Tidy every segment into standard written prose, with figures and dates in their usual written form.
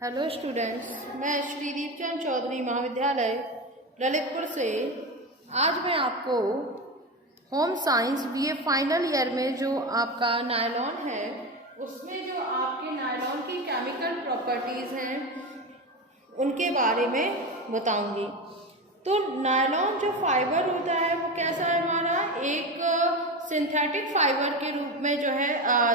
Hello students, मैं श्रीदीप चंद चौधरी महाविद्यालय ललितपुर से आज मैं आपको home science BA final year में जो आपका नायलॉन है उसमें जो आपके नायलॉन की केमिकल प्रॉपर्टीज़ हैं उनके बारे में बताऊंगी। तो नायलॉन जो फाइबर होता है वो कैसा है, हमारा एक सिंथेटिक फाइबर के रूप में जो है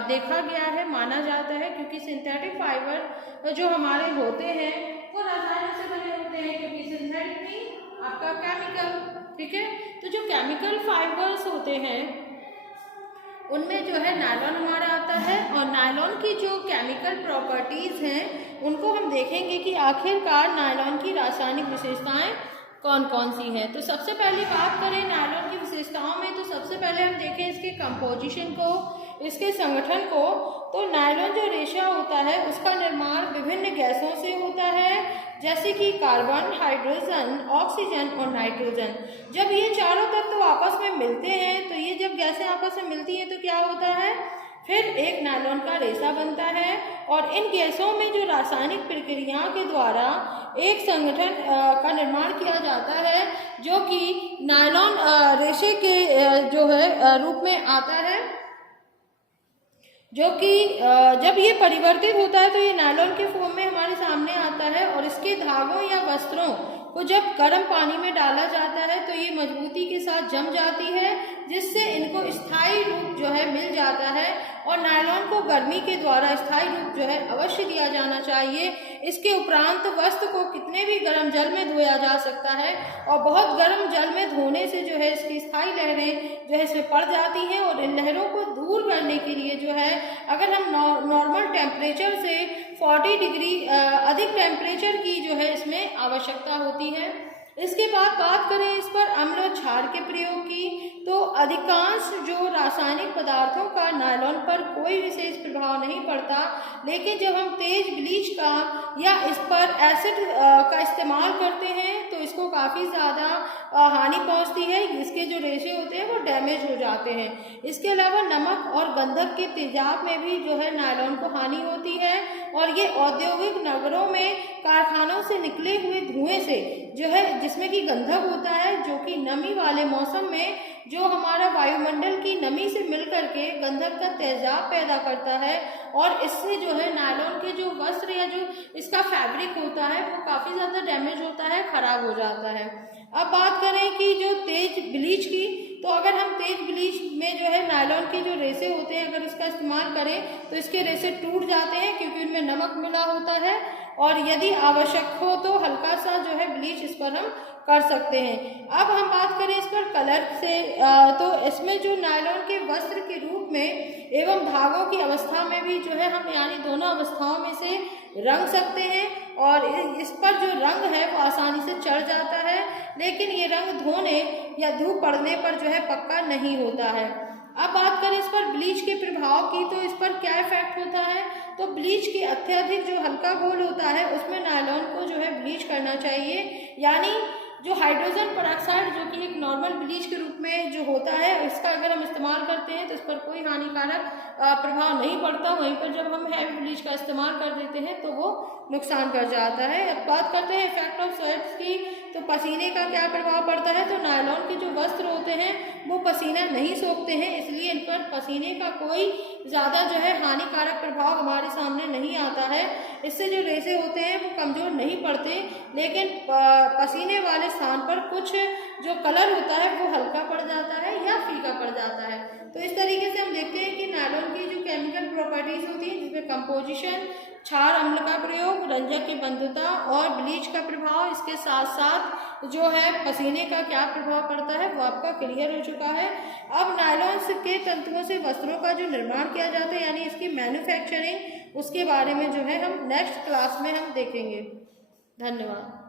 देखा गया है, माना जाता है, क्योंकि सिंथेटिक फाइबर जो हमारे होते हैं वो रसायन से बने होते हैं, क्योंकि सिंथेटिक नहीं आपका केमिकल, ठीक है। तो जो केमिकल फाइबर्स होते हैं उनमें जो है नायलॉन हमारा आता है, और नायलॉन की जो केमिकल प्रॉपर्टीज़ हैं उनको हम देखेंगे कि आखिरकार नायलॉन की रासायनिक विशेषताएं कौन कौन सी हैं। तो सबसे पहले बात करें नायलॉन की विशेषताओं में, तो सबसे पहले हम देखें इसके कंपोजिशन को, इसके संगठन को। तो नायलॉन जो रेशा होता है उसका निर्माण विभिन्न गैसों से होता है, जैसे कि कार्बन, हाइड्रोजन, ऑक्सीजन और नाइट्रोजन। जब ये चारों तत्व आपस में मिलते हैं, तो ये जब गैसें आपस में मिलती हैं तो क्या होता है, फिर एक नायलॉन का रेशा बनता है। और इन गैसों में जो रासायनिक प्रक्रियाओं के द्वारा एक संगठन का निर्माण किया जाता है जो कि नायलॉन रेशे के जो है रूप में आता है, जो कि जब ये परिवर्तित होता है तो ये नायलॉन के फॉर्म में हमारे सामने आता है। और इसके धागों या वस्त्रों को जब गर्म पानी में डाला जाता है तो ये मजबूती के साथ जम जाती है, जिससे इनको स्थायी रूप जो है मिल जाता है। और नायलॉन को गर्मी के द्वारा स्थायी रूप जो है अवश्य दिया जाना चाहिए। इसके उपरांत वस्त्र को कितने भी गर्म जल में धोया जा सकता है, और बहुत गर्म जल में धोने से जो है इसकी स्थायी लहरें जो है इसमें पड़ जाती हैं। और इन लहरों को दूर करने के लिए जो है अगर हम नॉर्मल टेम्परेचर से 40 डिग्री अधिक टेम्परेचर की जो है इसमें आवश्यकता होती है। इसके बाद बात करें इस पर अम्ल और क्षार के प्रयोग की, तो अधिकांश जो रासायनिक पदार्थों का नायलॉन पर कोई विशेष प्रभाव नहीं पड़ता, लेकिन जब हम तेज ब्लीच का या इस पर एसिड का इस्तेमाल करते हैं तो इसको काफ़ी ज़्यादा हानि पहुंचती है। इसके जो रेशे होते हैं वो डैमेज हो जाते हैं। इसके अलावा नमक और गंधक के तेजाब में भी जो है नायलॉन को हानि होती है, और ये औद्योगिक नगरों में कारखानों से निकले हुए धुएं से जो है, जिसमें कि गंधक होता है, जो कि नमी वाले मौसम में जो हमारा वायुमंडल की नमी से मिलकर के गंधक का तेजाब पैदा करता है, और इससे जो है नायलॉन के जो वस्त्र या जो इसका फैब्रिक होता है वो काफ़ी ज़्यादा डैमेज होता है, खराब हो जाता है। अब बात करें कि जो तेज ब्लीच की, तो अगर हम तेज ब्लीच में जो है नायलॉन के जो रेशे होते हैं अगर उसका इस्तेमाल करें तो इसके रेशे टूट जाते हैं, क्योंकि उनमें नमक मिला होता है। और यदि आवश्यक हो तो हल्का सा जो है ब्लीच इस पर हम कर सकते हैं। अब हम बात करें इस पर कलर से, तो इसमें जो नायलॉन के वस्त्र के रूप में एवं धागों की अवस्था में भी जो है हम यानी दोनों अवस्थाओं में से रंग सकते हैं, और इस पर जो रंग है वो आसानी से चढ़ जाता है, लेकिन ये रंग धोने या धूप पड़ने पर जो है पक्का नहीं होता है। अब बात करें इस पर ब्लीच के प्रभाव की, तो इस पर क्या इफेक्ट होता है, तो ब्लीच की अत्यधिक जो हल्का घोल होता है उसमें नायलॉन को जो है ब्लीच करना चाहिए, यानी जो हाइड्रोजन पेरोक्साइड जो कि एक नॉर्मल ब्लीच के रूप में जो होता है इसका अगर हम इस्तेमाल करते हैं तो इस पर कोई हानिकारक प्रभाव नहीं पड़ता। वहीं पर जब हम हैवी ब्लीच का इस्तेमाल कर देते हैं तो वो नुकसान कर जाता है। अब बात करते हैं इफेक्ट ऑफ स्वेट्स की, तो पसीने का क्या प्रभाव पड़ता है, तो नायलॉन के जो वस्त्र होते हैं वो पसीना नहीं सोखते हैं, इसलिए इन पर पसीने का कोई ज़्यादा जो है हानिकारक प्रभाव हमारे सामने नहीं आता है। इससे जो रेशे होते हैं वो कमज़ोर नहीं पड़ते, लेकिन पसीने वाले स्थान पर कुछ जो कलर होता है वो हल्का पड़ जाता है या फीका पड़ जाता है। तो इस तरीके से हम देखते हैं कि नायलॉन की जो केमिकल प्रॉपर्टीज़ होती हैं जिसमें कंपोजिशन, क्षार अम्ल का प्रयोग, रंजक की बंधुता और ब्लीच का प्रभाव, इसके साथ साथ जो है पसीने का क्या प्रभाव पड़ता है वो आपका क्लियर हो चुका है। अब नायलॉन के तंतुओं से वस्त्रों का जो निर्माण किया जाता है यानी इसकी मैन्युफैक्चरिंग, उसके बारे में जो है हम नेक्स्ट क्लास में हम देखेंगे। धन्यवाद।